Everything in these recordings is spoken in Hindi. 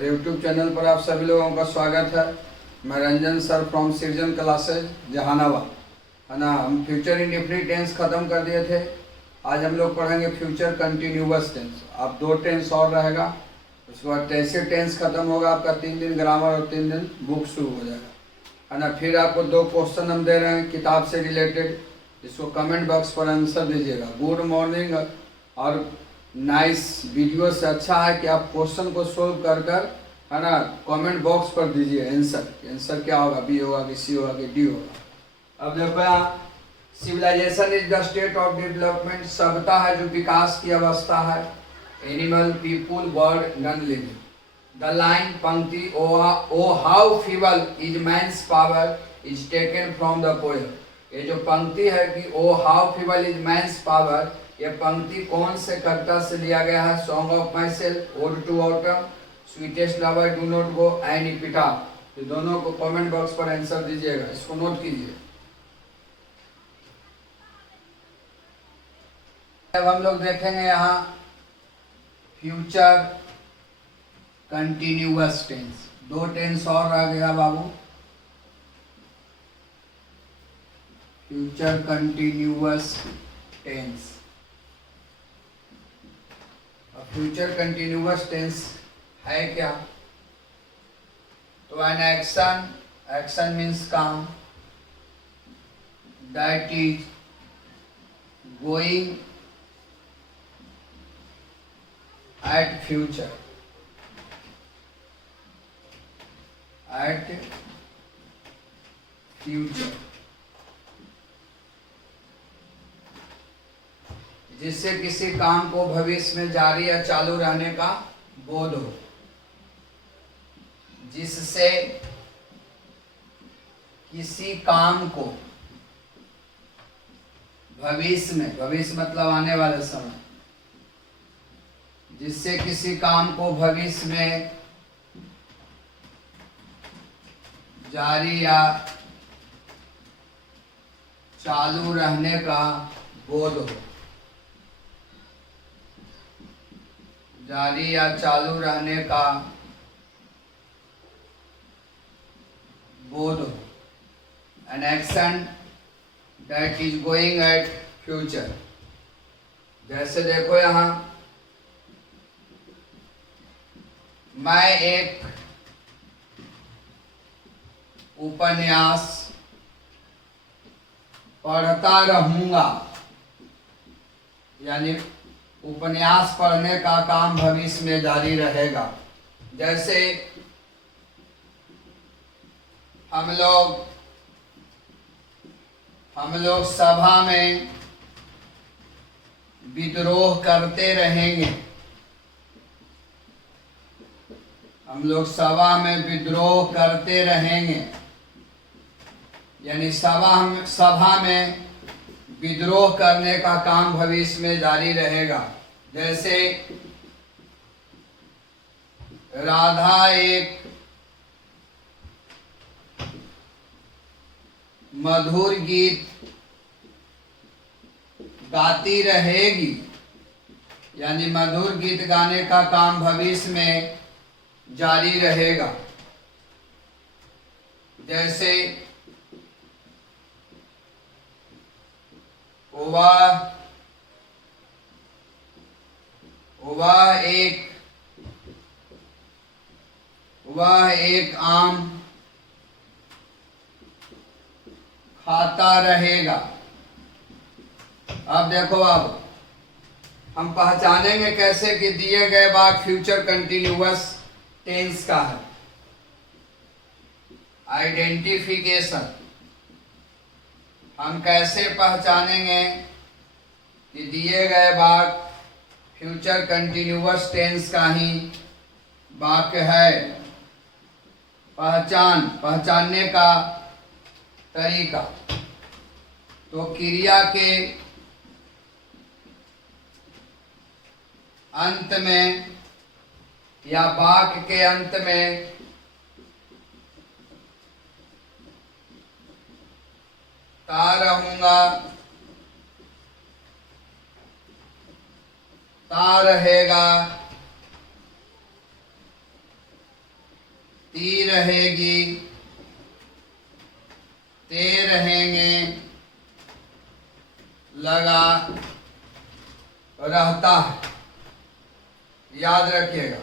मेरे YouTube चैनल पर आप सभी लोगों का स्वागत है। मैं रंजन सर फ्रॉम सृजन क्लासेज जहानाबाद, है ना। हम फ्यूचर इंडेफिनिट टेंस ख़त्म कर दिए थे। आज हम लोग पढ़ेंगे फ्यूचर कंटिन्यूअस टेंस। अब 2 टेंस और रहेगा, उसके बाद तैसे टेंस खत्म होगा आपका। 3 दिन ग्रामर और 3 दिन बुक शुरू हो जाएगा, है ना। फिर आपको 2 क्वेश्चन हम दे रहे हैं किताब से रिलेटेड, इसको कमेंट बॉक्स पर आंसर दीजिएगा। गुड मॉर्निंग और नाइस वीडियो से अच्छा है कि आप क्वेश्चन को सोल्व कर कर, है ना, कमेंट बॉक्स पर दीजिए आंसर क्या होगा, बी होगा कि सी होगा कि डी होगा। अब देखो यहाँ, civilisation is the state of development, सभ्यता है जो विकास की अवस्था है। Animal, people, bird, non living. The line पंक्ति O how feeble is man's power is taken from the poem. ये जो पंक्ति है कि O how feeble is man's power, ये पंक्ति कौन से कर्ता से लिया गया है? Song of myself, ode to autumn, sweetest lover, do not go and epitaph. तो दोनों को कमेंट बॉक्स पर आंसर दीजिएगा, इसको नोट कीजिए। अब हम लोग देखेंगे यहाँ फ्यूचर कंटिन्यूअस टेंस। 2 टेंस और रह गया बाबू। Future continuous tense. Future continuous tense है क्या? तो एन एक्शन मीन्स काम, that is going at future, जिससे किसी काम को भविष्य में जारी या चालू रहने का बोध हो। जिससे किसी काम को भविष्य में, भविष्य मतलब आने वाले समय, जिससे किसी काम को भविष्य में जारी या चालू रहने का बोध हो। जारी या चालू रहने का बोध हो। An action that is going at future. जैसे देखो यहाँ, मैं एक उपन्यास पढ़ता रहूंगा, यानी उपन्यास पढ़ने का काम भविष्य में जारी रहेगा। जैसे हम लोग सभा में विद्रोह करते रहेंगे। हम लोग सभा में विद्रोह करते रहेंगे, यानी सभा में विद्रोह करने का काम भविष्य में जारी रहेगा। जैसे राधा एक मधुर गीत गाती रहेगी, यानी मधुर गीत गाने का काम भविष्य में जारी रहेगा। जैसे वह एक आम खाता रहेगा। अब देखो, अब हम पहचानेंगे कैसे कि दिए गए वाक्य फ्यूचर कंटिन्यूअस टेंस का है। आइडेंटिफिकेशन, हम कैसे पहचानेंगे कि दिए गए वाक्य फ्यूचर कंटिन्यूअस टेंस का ही वाक्य है। पहचानने का तरीका, तो क्रिया के अंत में या वाक्य के अंत में ता रहूंगा, ता रहेगा, ती रहेगी, ते रहेंगे, लगा रहता है। याद रखिएगा।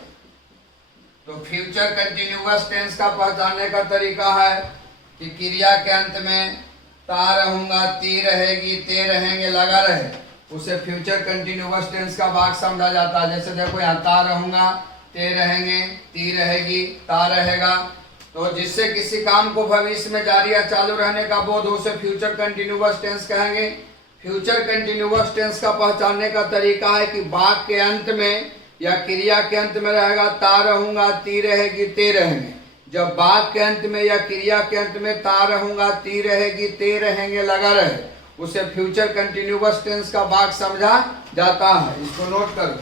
तो फ्यूचर कंटिन्यूअस टेंस का पहचानने का तरीका है कि क्रिया के अंत में ता रहूंगा, ती रहेगी, ते रहेंगे, लगा रहे, उसे फ्यूचर कंटिन्यूअस टेंस का भाग समझा जाता है। जैसे देखो यहाँ ता रहूंगा, ते रहेंगे, ती रहेगी, ता रहेगा। तो जिससे किसी काम को भविष्य में जारी या चालू रहने का बोध हो उसे फ्यूचर कंटिन्यूअस टेंस कहेंगे। फ्यूचर कंटिन्यूअस टेंस का पहचानने का तरीका है कि वाक्य के अंत में या क्रिया के अंत में रहेगा ता रहूंगा, ती रहेगी, ते रहेंगे। जब वाक्य के अंत में या क्रिया के अंत में ता रहूंगा, ती रहेगी, ते रहेंगे, लगा रहे, उसे फ्यूचर कंटिन्यूअस टेंस का भाग समझा जाता है। इसको नोट करो।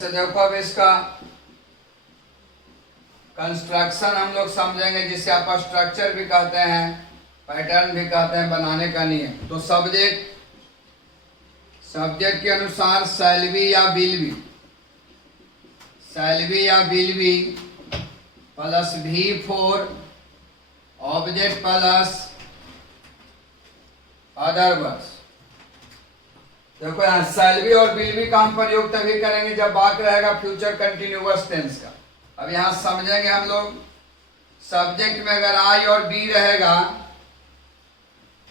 देखो अब इसका कंस्ट्रक्शन हम लोग समझेंगे, जिसे आप स्ट्रक्चर भी कहते हैं, पैटर्न भी कहते हैं, बनाने का नियम। तो सब्जेक्ट के अनुसार शैल बी या विल बी, शैल बी या will be plus V4 object plus other words. देखो यहाँ शैल बी और विल बी का हम प्रयोग तभी करेंगे जब वाक्य रहेगा फ्यूचर कंटिन्यूअस टेंस का। अब यहाँ समझेंगे हम लोग, सब्जेक्ट में अगर आई और बी रहेगा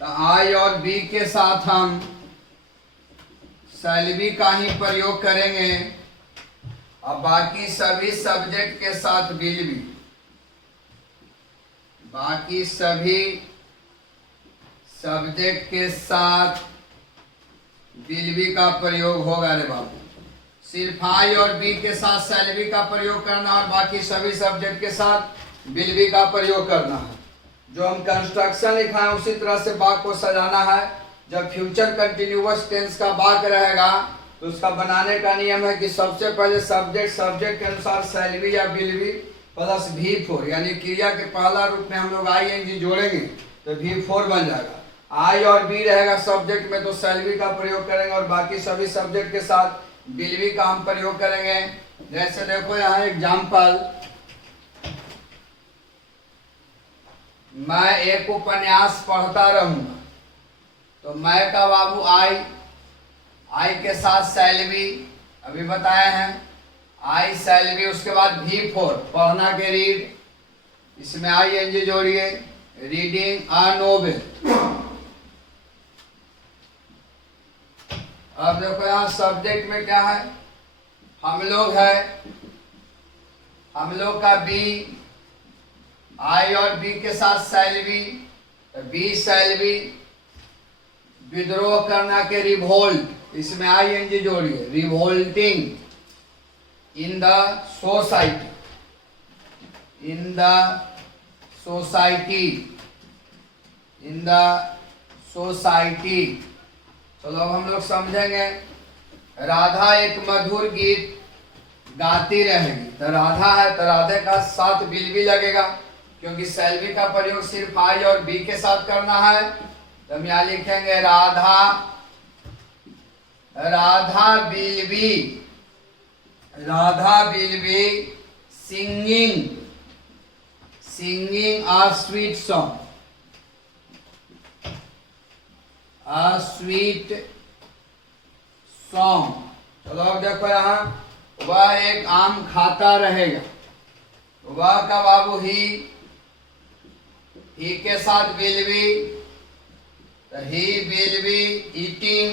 तो आई और बी के साथ हम शैल बी का ही प्रयोग करेंगे और बाकी सभी सब्जेक्ट के साथ विल बी, बाकी सभी सब्जेक्ट के साथ विल बी का प्रयोग होगा। रे बाबू, सिर्फ आई और बी के साथ शैल बी का प्रयोग करना और बाकी सभी सब्जेक्ट के साथ विल बी का प्रयोग करना है। जो हम कंस्ट्रक्शन लिखा है उसी तरह से वाक्य को सजाना है। जब फ्यूचर कंटिन्यूअस टेंस का वाक्य रहेगा तो उसका बनाने का नियम है कि सबसे पहले सब्जेक्ट के अनुसार शैल बी या विल बी प्लस V4, यानी क्रिया के पहला रूप में हम लोग ING जोड़ेंगे तो V4 बन जाएगा। आई और बी रहेगा सब्जेक्ट में तो शैल बी का प्रयोग करेंगे और बाकी सभी सब्जेक्ट के साथ विल बी का हम प्रयोग करेंगे। जैसे देखो यहाँ एग्जाम्पल, मैं एक उपन्यास पढ़ता रहूंगा, तो मैं का बाबू आई के साथ शैल बी अभी बताए हैं, आई शैल बी, उसके बाद V4 पढ़ना के रीड, इसमें ING जोड़िए, रीडिंग अ नोवेल। अब देखो यहाँ सब्जेक्ट में क्या है, हम लोग है, हम लोग का बी, आई और बी के साथ shall be, be shall be, विद्रोह करना के रिवोल्ट, इसमें ING जोड़िए, revolting in the society, in the society, in the society. चलो अब हम लोग समझेंगे, राधा एक मधुर गीत गाती रहेगी, तो राधा है तो राधे का साथ विल बी लगेगा क्योंकि शैल बी का प्रयोग सिर्फ आई और बी के साथ करना है। तो हम यहाँ लिखेंगे Radha will be, Radha will be singing a sweet song, a sweet song। चलो अब देखो यहाँ, वह एक आम खाता रहेगा, वह का बाबू ही के साथ will be, he will be eating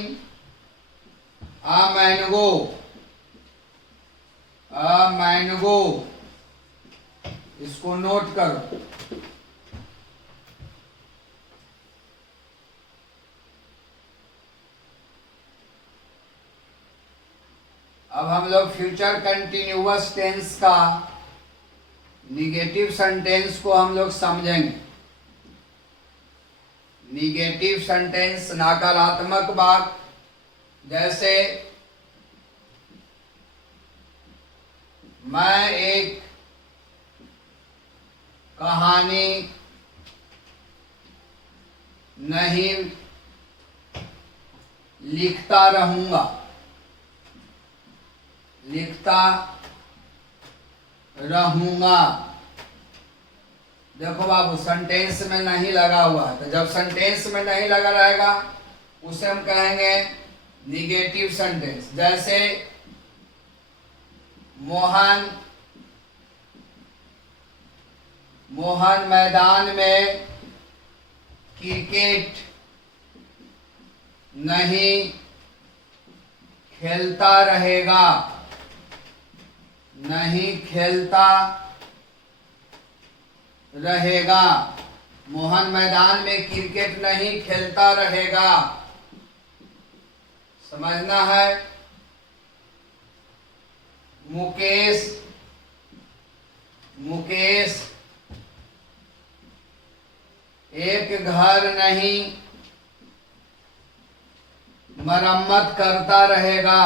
a mango. इसको नोट करो। अब हम लोग फ्यूचर कंटिन्यूअस टेंस का निगेटिव सेंटेंस को हम लोग समझेंगे। निगेटिव सेंटेंस नकारात्मक वाक्य, जैसे मैं एक कहानी नहीं लिखता रहूंगा, लिखता रहूंगा। देखो बाबू, सेंटेंस में नहीं लगा हुआ है, तो जब सेंटेंस में नहीं लगा रहेगा उसे हम कहेंगे निगेटिव सेंटेंस। जैसे मोहन मैदान में क्रिकेट नहीं खेलता रहेगा। नहीं खेलता रहेगा। मोहन मैदान में क्रिकेट नहीं खेलता रहेगा। समझना है। मुकेश एक घर नहीं मरम्मत करता रहेगा।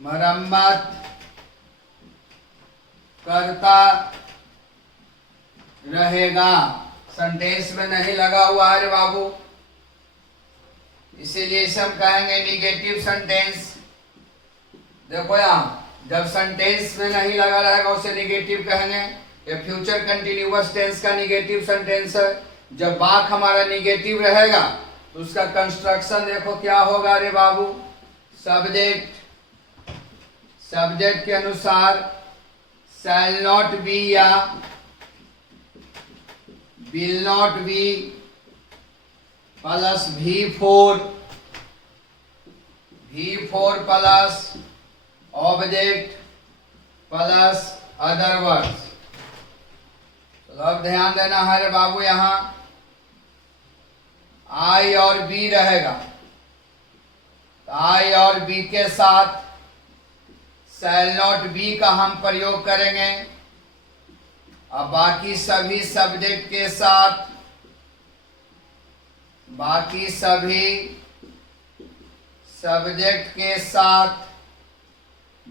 मरम्मत करता रहेगा। सेंटेंस में नहीं लगा हुआ है रे बाबू, इसीलिए इसे हम कहेंगे निगेटिव सेंटेंस। देखो यहाँ, जब सेंटेंस में नहीं लगा रहेगा उसे निगेटिव कहेंगे। ये फ्यूचर कंटिन्यूअस टेंस का निगेटिव सेंटेंस है। जब वाक हमारा निगेटिव रहेगा तो उसका कंस्ट्रक्शन देखो क्या होगा रे बाबू। सब्जेक्ट के अनुसार शैल नॉट बी या will not be plus V4 plus object plus other words. तो अब ध्यान देना है रे बाबू, यहाँ I और B रहेगा, तो I और B के साथ शैल नॉट बी का हम प्रयोग करेंगे। अब बाकी सभी सब्जेक्ट के साथ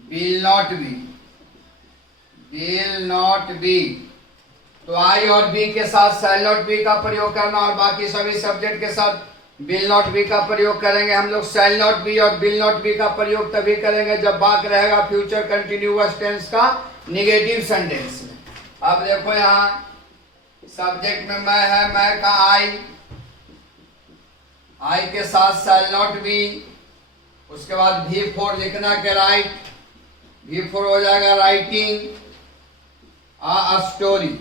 विल नॉट बी। तो आई और बी के साथ शैल नॉट बी का प्रयोग करना और बाकी सभी सब्जेक्ट के साथ विल नॉट बी का प्रयोग करेंगे। हम लोग शैल नॉट बी और विल नॉट बी का प्रयोग तभी करेंगे जब वाक्य रहेगा फ्यूचर कंटिन्यूअस टेंस का निगेटिव सेंटेंस में। अब देखो यहाँ सब्जेक्ट में मैं है, मैं का आई के साथ शैल नॉट बी, उसके बाद V4 लिखना के राइट, V4 हो जाएगा राइटिंग आ स्टोरी।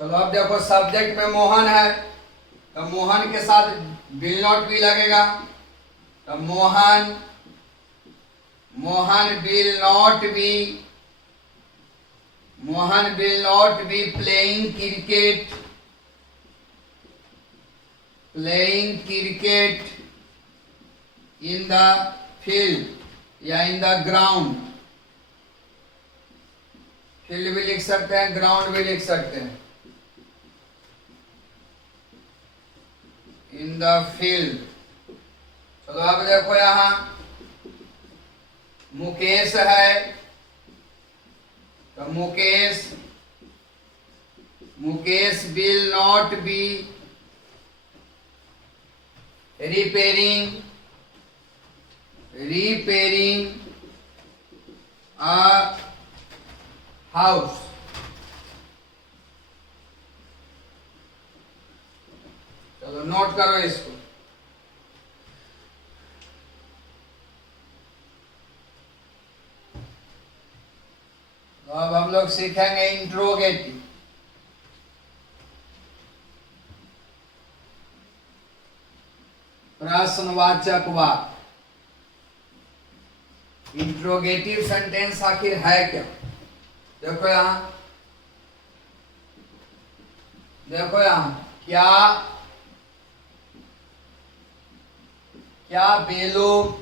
चलो अब देखो सब्जेक्ट में मोहन है, तो मोहन के साथ विल नॉट बी लगेगा, तो Mohan will not be playing cricket in the field या इन द ग्राउंड। फील्ड भी लिख सकते हैं, ग्राउंड भी लिख सकते हैं। In the field. चलो अब देखो यहाँ मुकेश है, तो Mukesh will not be repairing a house। चलो नोट करो इसको। तो अब हम लोग सीखेंगे इंट्रोगेटिव। प्रश्नवाचक वाक्य। इंट्रोगेटिव सेंटेंस आखिर है क्या? देखो यहां क्या वे लोग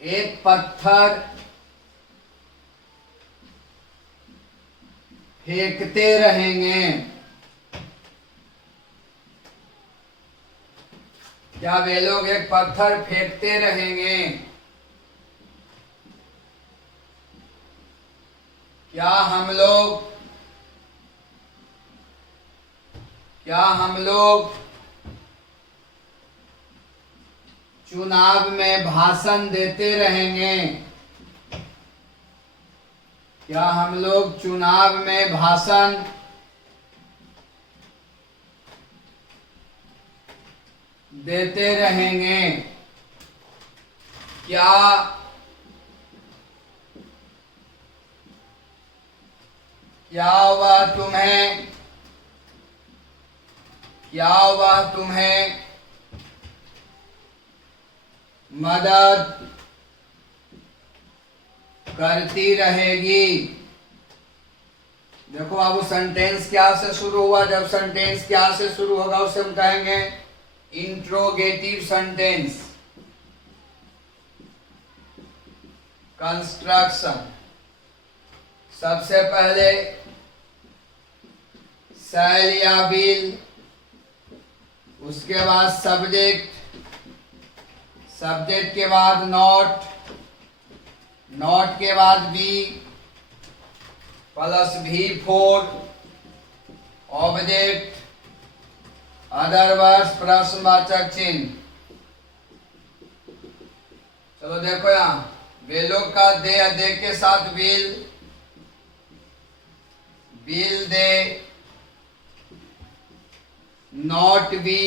एक पत्थर फेंकते रहेंगे? क्या वे लोग एक पत्थर फेंकते रहेंगे? क्या हम लोग चुनाव में भाषण देते रहेंगे। क्या हम लोग चुनाव में भाषण देते रहेंगे? क्या वह तुम्हें मदद करती रहेगी? देखो अब वो सेंटेंस क्या से शुरू हुआ। जब सेंटेंस क्या से शुरू होगा उसे हम कहेंगे इंट्रोगेटिव सेंटेंस। कंस्ट्रक्शन, सबसे पहले शैल या विल, उसके बाद सब्जेक्ट, सब्जेक्ट के बाद नॉट, नॉट के बाद be plus V4, object, other words, प्रश्नवाचक चिन्ह। चलो देखो यहाँ वेलों का दे के साथ will they, not be,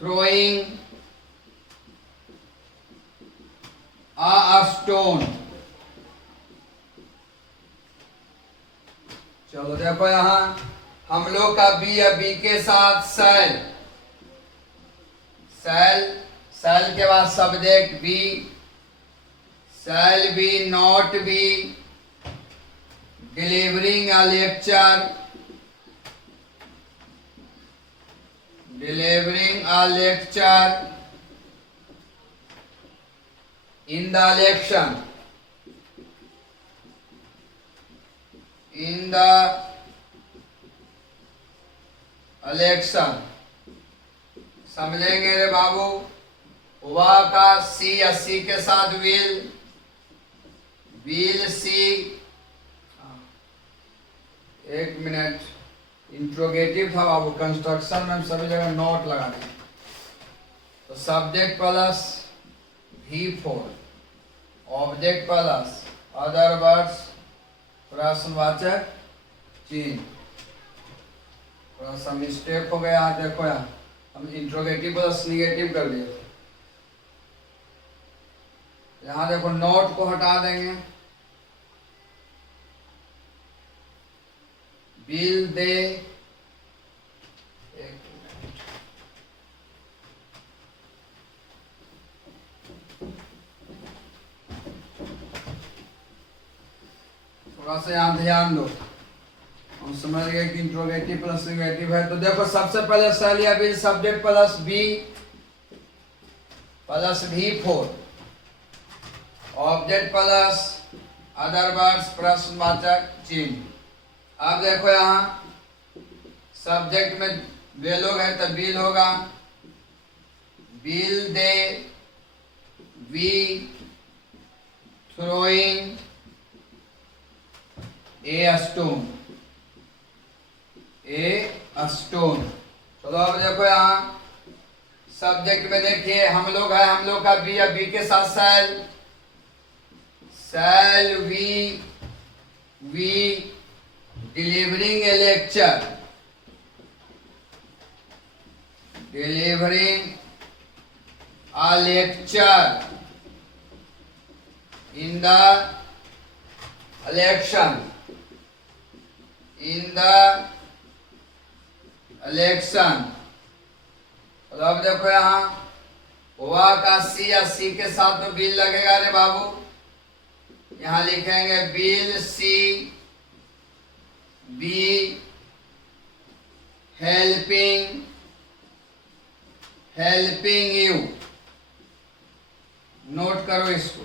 throwing a stone। चलो देखो यहां हम लोग का बी या बी के साथ सेल, सेल के बाद subject be, shall be, not be, delivering a lecture, delivering a lecture in the election, in the election। समझेंगे रे बाबू। वह का सी या सी के साथ विल सी। एक मिनट, इंट्रोगेटिव था बाबू, कंस्ट्रक्शन में सभी जगह नोट लगा दी। तो subject plus V4, object plus other words, प्रश्नवाचक चिन्ह। थोड़ा सा मिस्टेक हो गया, देखो यहाँ हम इंट्रोगेटिव प्लस निगेटिव कर दिए थे। यहाँ देखो नोट को हटा देंगे, बिल दे, थोड़ा सा यहाँ ध्यान दो, हम समझ गए कि इंट्रोगेटिव प्लस निगेटिव है। तो देखो सबसे पहले सेल या will, subject plus be plus V4, object plus other words, प्रश्नवाचक चिन्ह। अब देखो यहाँ सब्जेक्ट में वे लोग हैं तो बिल होगा, will they, we, throwing a stone. चलो अब देखो यहाँ सब्जेक्ट में देखिए हम लोग है, हम लोग का बी या बी के साथ shall we delivering a lecture, delivering a lecture in the election, in the election। तो अब देखो यहाँ हुआ का सी या सी के साथ तो बिल लगेगा रे बाबू, यहाँ लिखेंगे will she be helping you. Note करो इसको।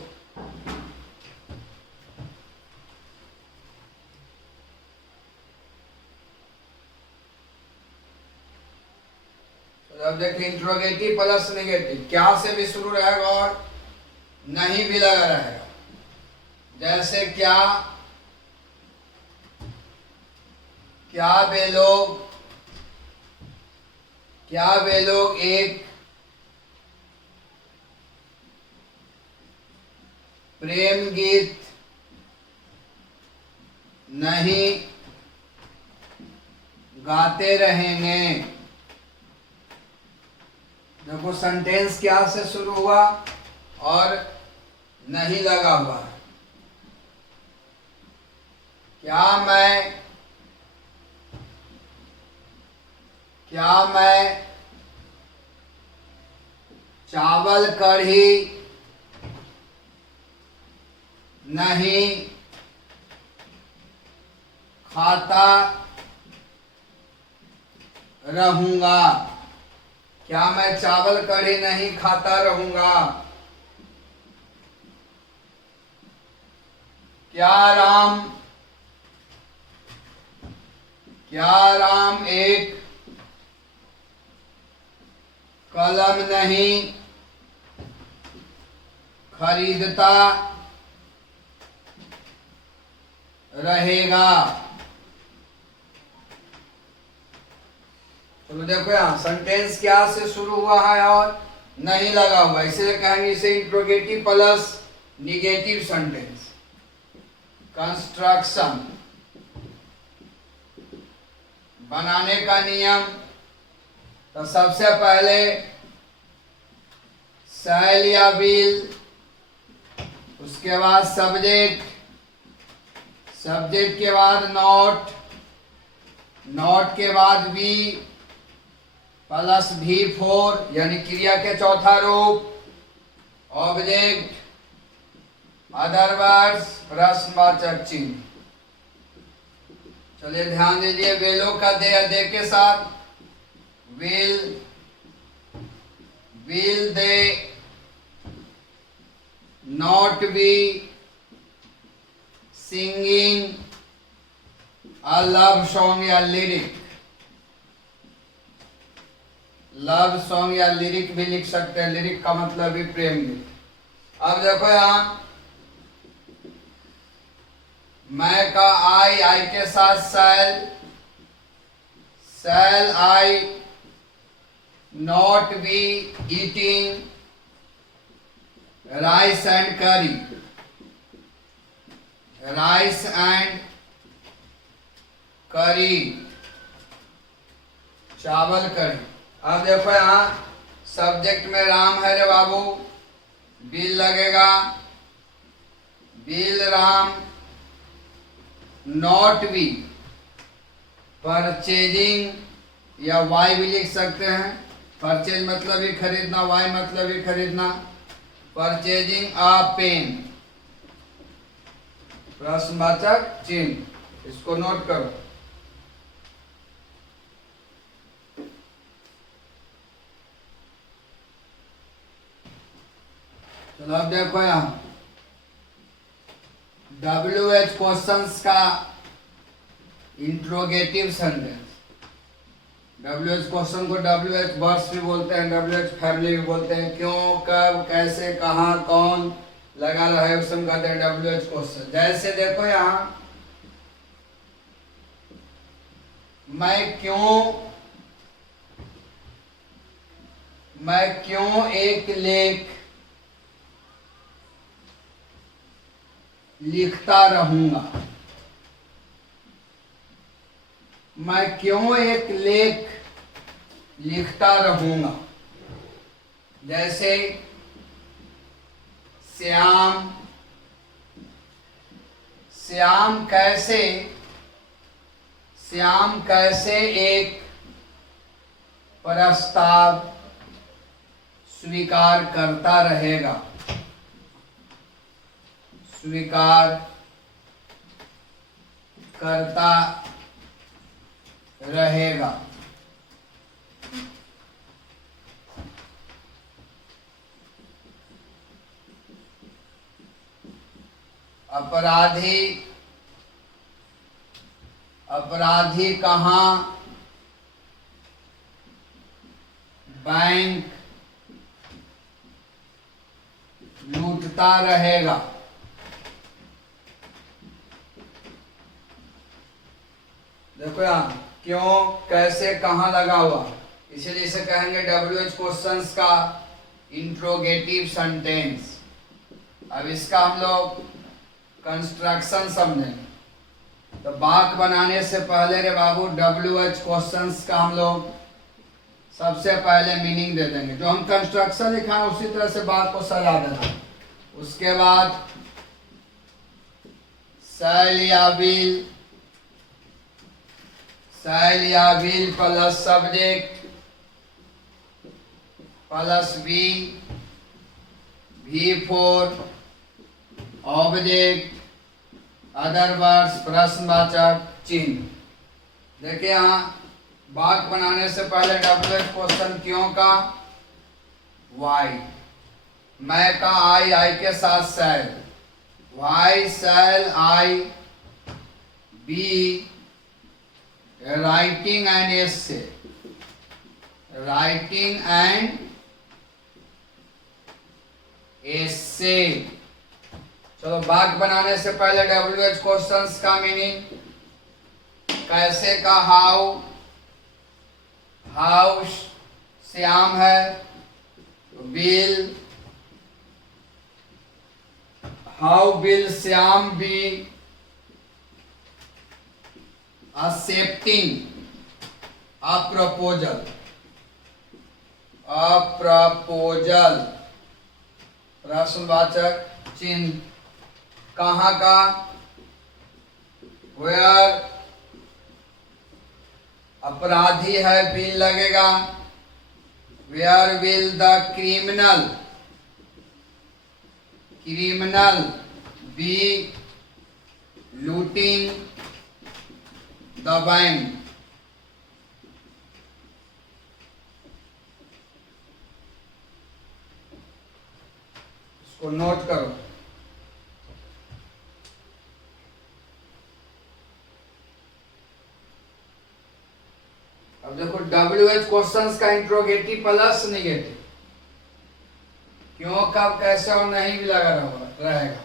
अब देखिए इंट्रोगेटिव प्लस नेगेटिव क्या से भी शुरू रहेगा और नहीं भी लगा रहेगा। जैसे क्या वे लोग एक प्रेम गीत नहीं गाते रहेंगे। देखो सेंटेंस क्या से शुरू हुआ और नहीं लगा हुआ। क्या मैं चावल कढ़ी नहीं खाता रहूंगा। क्या मैं चावल कढ़ी नहीं खाता रहूंगा। क्या राम एक कलम नहीं खरीदता रहेगा। तो देखो यहाँ सेंटेंस क्या से शुरू हुआ है और नहीं लगा हुआ, इसलिए कहेंगे इसे interrogative plus negative sentence. Construction बनाने का नियम, तो सबसे पहले शैल या विल, उसके बाद सब्जेक्ट, सब्जेक्ट के बाद नॉट, नॉट के बाद बी प्लस V4 यानी क्रिया के चौथा रूप, ऑब्जेक्ट, अदर वर्ड्स, प्रश्नवाचक चिन्ह। चलिए ध्यान दीजिए, वेलों का दे के साथ will they not be singing a love song या लिरिक। लव सॉन्ग या लिरिक भी लिख सकते हैं, लिरिक का मतलब भी प्रेम गीत। अब देखो यहां मैं का आई के साथ shall I not be eating rice and curry, rice and curry, चावल करी। अब देखो यहाँ सब्जेक्ट में राम है रे बाबू, बिल लगेगा, bill Ram, not be purchasing या वाई भी लिख सकते हैं। परचेज मतलब ही खरीदना, वाई मतलब ही खरीदना। परचेजिंग अ पेन, प्रश्नवाचक चिन्ह, इसको नोट करो। चलो अब देखो यहाँ WH क्वेश्चंस का इंट्रोगेटिव सेंटेंस। WH क्वेश्चन को WH वर्ड्स भी बोलते हैं, WH फैमिली भी बोलते हैं। क्यों, कब, कैसे, कहाँ, कौन लगा रहा उसे हम कहते हैं WH क्वेश्चन। जैसे देखो यहाँ मैं क्यों एक लेख लिखता रहूंगा। मैं क्यों एक लेख लिखता रहूंगा। जैसे श्याम कैसे एक प्रस्ताव स्वीकार करता रहेगा। स्वीकार करता रहेगा। अपराधी कहाँ बैंक लूटता रहेगा। देखो यहाँ क्यों, कैसे, कहाँ लगा हुआ, इसीलिए इसे कहेंगे WH क्वेश्चंस का इंट्रोगेटिव सेंटेंस। अब इसका हम लोग कंस्ट्रक्शन समझेंगे। तो वाक्य बनाने से पहले रे बाबू WH क्वेश्चंस का हम लोग सबसे पहले मीनिंग दे देंगे। जो हम कंस्ट्रक्शन लिखा है उसी तरह से बात को सजा देना। उसके बाद शैल या will plus subject plus V4 object other words प्रश्नवाचक चिन्ह। देखिए यहाँ वाक्य बनाने से पहले WH क्वेश्चन क्यों का वाई, मैं का आई के साथ shall, why shall I be writing and essay, writing and essay. चलो वाक्य बनाने से पहले WH क्वेश्चंस का मीनिंग, कैसे का हाउ श्याम है, how will Shyam be accepting a proposal, प्रश्नवाचक चिन्ह। कहाँ का वेयर, अपराधी है विल लगेगा, where will the criminal be looting the bank. इसको नोट करो। अब देखो WH क्वेश्चंस का इंट्रोगेटिव प्लस निगेटिव, क्यों कब कैसे और नहीं भी लगा रहेगा।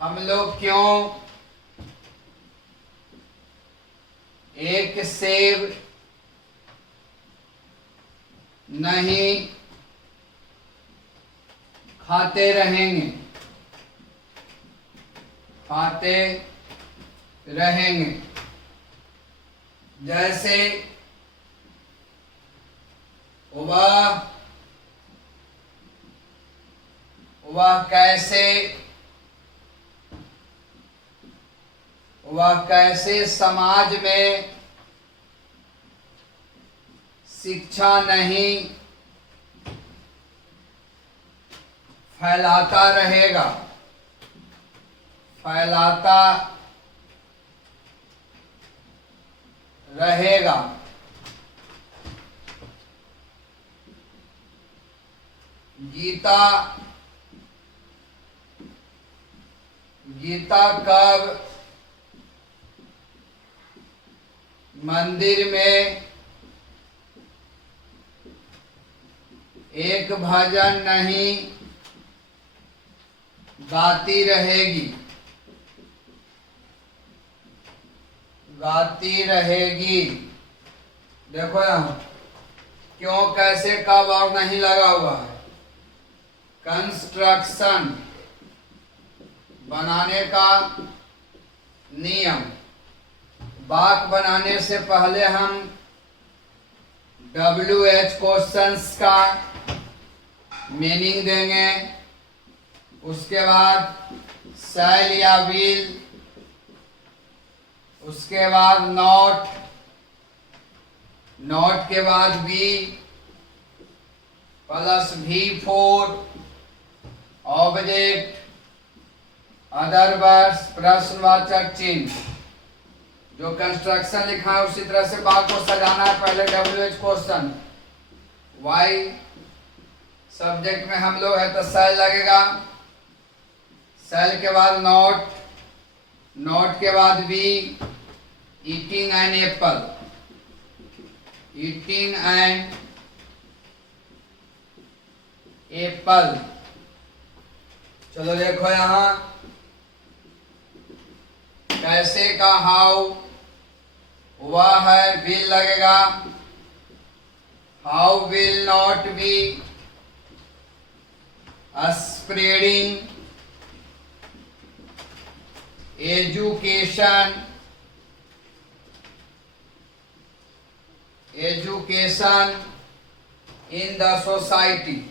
हम लोग क्यों एक सेब नहीं खाते रहेंगे, जैसे वह कैसे समाज में शिक्षा नहीं फैलाता रहेगा। गीता कब मंदिर में एक भजन नहीं गाती रहेगी। देखो यहाँ क्यों कैसे कब और नहीं लगा हुआ है। कंस्ट्रक्शन बनाने का नियम, वाक्य बनाने से पहले हम WH क्वेश्चंस का मीनिंग देंगे। उसके बाद शैल या विल, उसके बाद नॉट के बाद be plus V4 object other words प्रश्नवाचक चिन्ह। जो कंस्ट्रक्शन लिखा है उसी तरह से बात को सजाना है। पहले WH क्वेश्चन, वाई सब्जेक्ट में हम लोग है तो शैल लगेगा, शैल के बाद नॉट के बाद बी ईटिंग एंड एप्पल। चलो देखो यहाँ कैसे का हाउ, वह है विल लगेगा, How will not be spreading education in the society,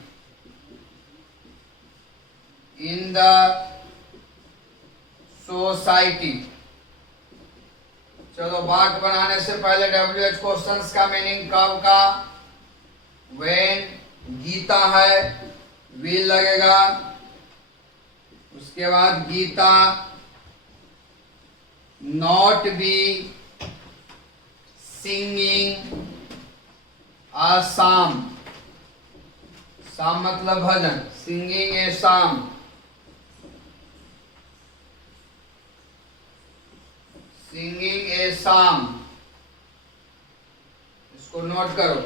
चलो वाक्य बनाने से पहले WH क्वेश्चंस का मीनिंग कब का, when गीता है will लगेगा, उसके बाद Gita not be singing a psalm, psalm मतलब भजन, singing a psalm, सिंगिंग ए साम, इसको नोट करो।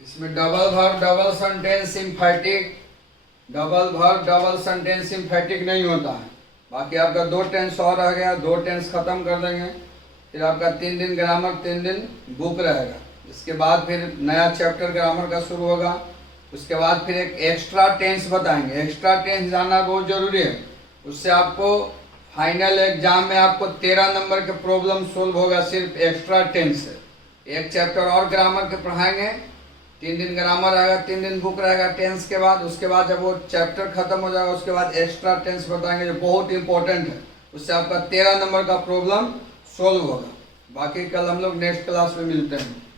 इसमें double verb double sentence sympathetic, double verb double sentence sympathetic नहीं होता है। बाकी आपका 2 टेंस और रह गया, 2 टेंस खत्म कर देंगे, फिर आपका 3 दिन ग्रामर 3 दिन बुक रहेगा। इसके बाद फिर नया चैप्टर ग्रामर का शुरू होगा। उसके बाद फिर एक एक्स्ट्रा टेंस बताएंगे। एक्स्ट्रा टेंस जानना बहुत ज़रूरी है, उससे आपको फाइनल एग्जाम में आपको 13 नंबर के प्रॉब्लम सोल्व होगा सिर्फ एक्स्ट्रा टेंस से। एक चैप्टर और ग्रामर के पढ़ाएंगे, 3 दिन ग्रामर रहेगा, 3 दिन बुक रहेगा टेंस के बाद। उसके बाद जब वो चैप्टर खत्म हो जाएगा उसके बाद एक्स्ट्रा टेंस बताएंगे जो बहुत इंपॉर्टेंट है, उससे आपका 13 नंबर का प्रॉब्लम सोल्व होगा। बाकी कल हम लोग नेक्स्ट क्लास में मिलते हैं।